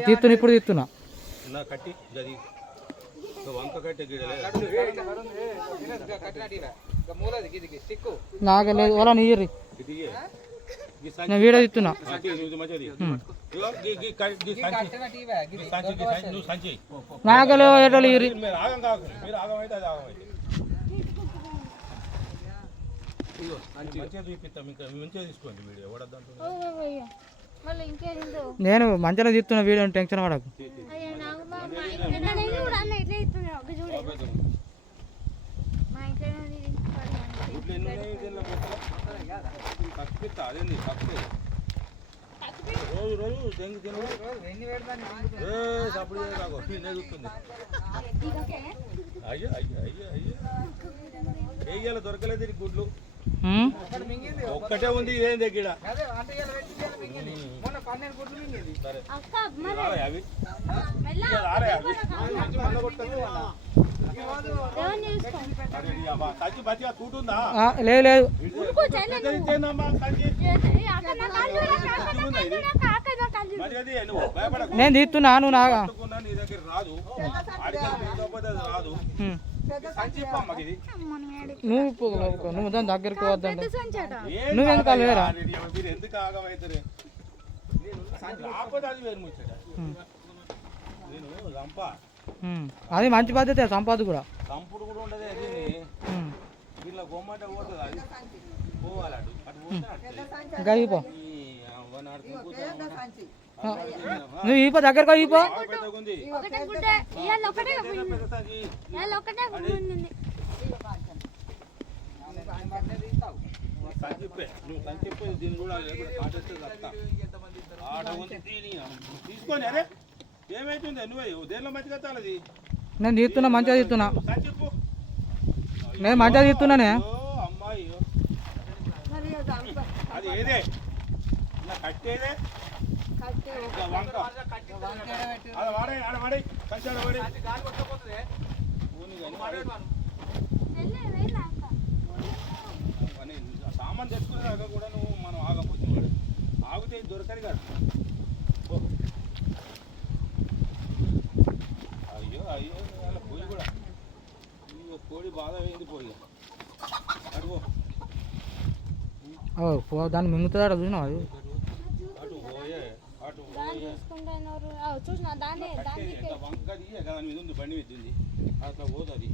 తీస్తున్నా ఇప్పుడు తీస్తున్నా నాగలేదు వాళ్ళ నీరు నేను వీడియో తీస్తున్నా నాగలేవు ఎటోళ్ళు ఇరి నేను మంచిగా తీస్తున్నా వీడియో టెన్షన్ పడకు రోజు రోజు దెంగి అయ్యో అయ్యో అయ్యో అయ్యో వేయాలి దొరకలేదు గుడ్లు ఒక్కటే ఉంది ఇదేం దగ్గర లేదు నేను తీస్తున్నా నువ్వు నాగా నువ్వు దాని దగ్గరికి వద్దంటే నువ్వెందుకు అలేరా అది మంచి పద్ధతి సంపాదు కూడా సంపుడు కూడా ఉండదు వీళ్ళ గోమాట పోతుంది ఇంకా ఇపో నువ్వు ఇపో దగ్గరకు ఇపో తీసుకొని అరే ఏమైతుంది నువ్వే దేనిలో మంచిగా తాలది నేను తీస్తున్నా మంచిగా తీస్తున్నా నేను మంచిగా తీస్తున్నానే అమ్మాయి అది ఏదే కట్టేదే సామాన్ తెచ్చుకునేదాకా కూడా నువ్వు మనం ఆగపోతున్నాడు ఆగితే దొరకదు కదా అయ్యో అయ్యో వాళ్ళ పోయి కూడా కోడి బాధ అయింది పోయి అడుగు దాన్ని మింగుతుందా చూసినా అది అటు పోయే అటు వంక దాని మీద ఉంది బండి మీద ఉంది అట్లా పోతుంది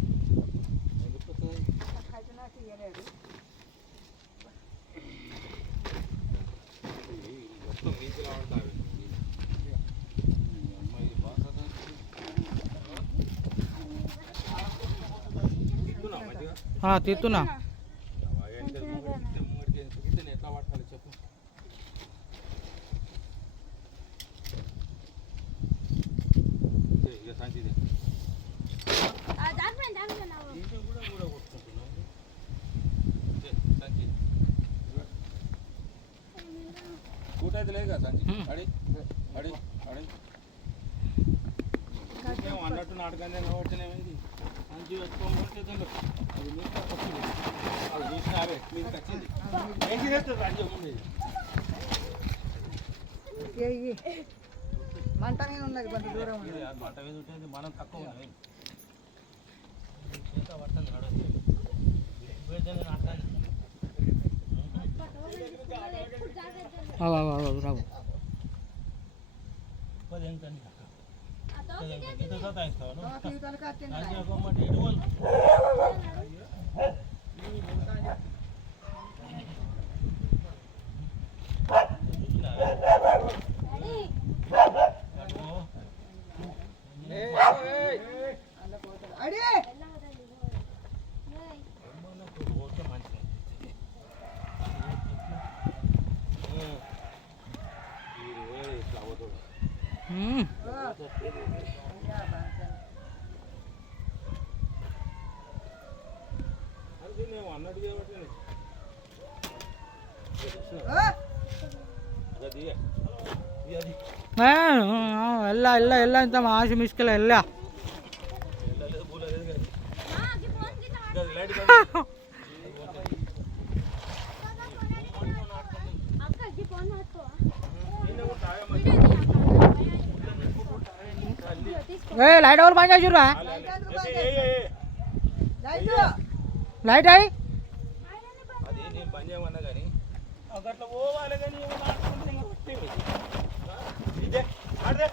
మొత్తం నీతిలో ఉంటారు అమ్మాయి బాగా తీస్తున్నా ఎట్లా పట్టాలి చెప్పు ఇక సంచిది కూడా కొట్టుకుంటున్నావు సంచి కూటైతే లేదు కదా సంచి అడి అడి అడి మేము అన్నట్టు నాటకాన్ని వచ్చినేమైంది సంచి పెట్టుకోమంటే అది మీరు వచ్చింది అది చూసినావే మీకు వచ్చింది ఏం చేస్తారు రాజ్యం ఉండేది మంట మీద ఉన్నది కొంత దూరం మంట మీద ఉంటుంది మనం తక్కువ ఉన్నది రావు ಎಲ್ಲ ಇಂತ ಮಾಸಿ ಮಿಸ್ಕಲ್ಲ ಎಲ್ಲ ఏ లైట్ ఎవరు బంద్ చేసిర్రా లైట్ అయ్యి అది నేను బంద్ చేయమన్నా కానీ అట్లా పోవాలి కానీ ఆడుకుంటే ఇంకా ఇదే ఆడదే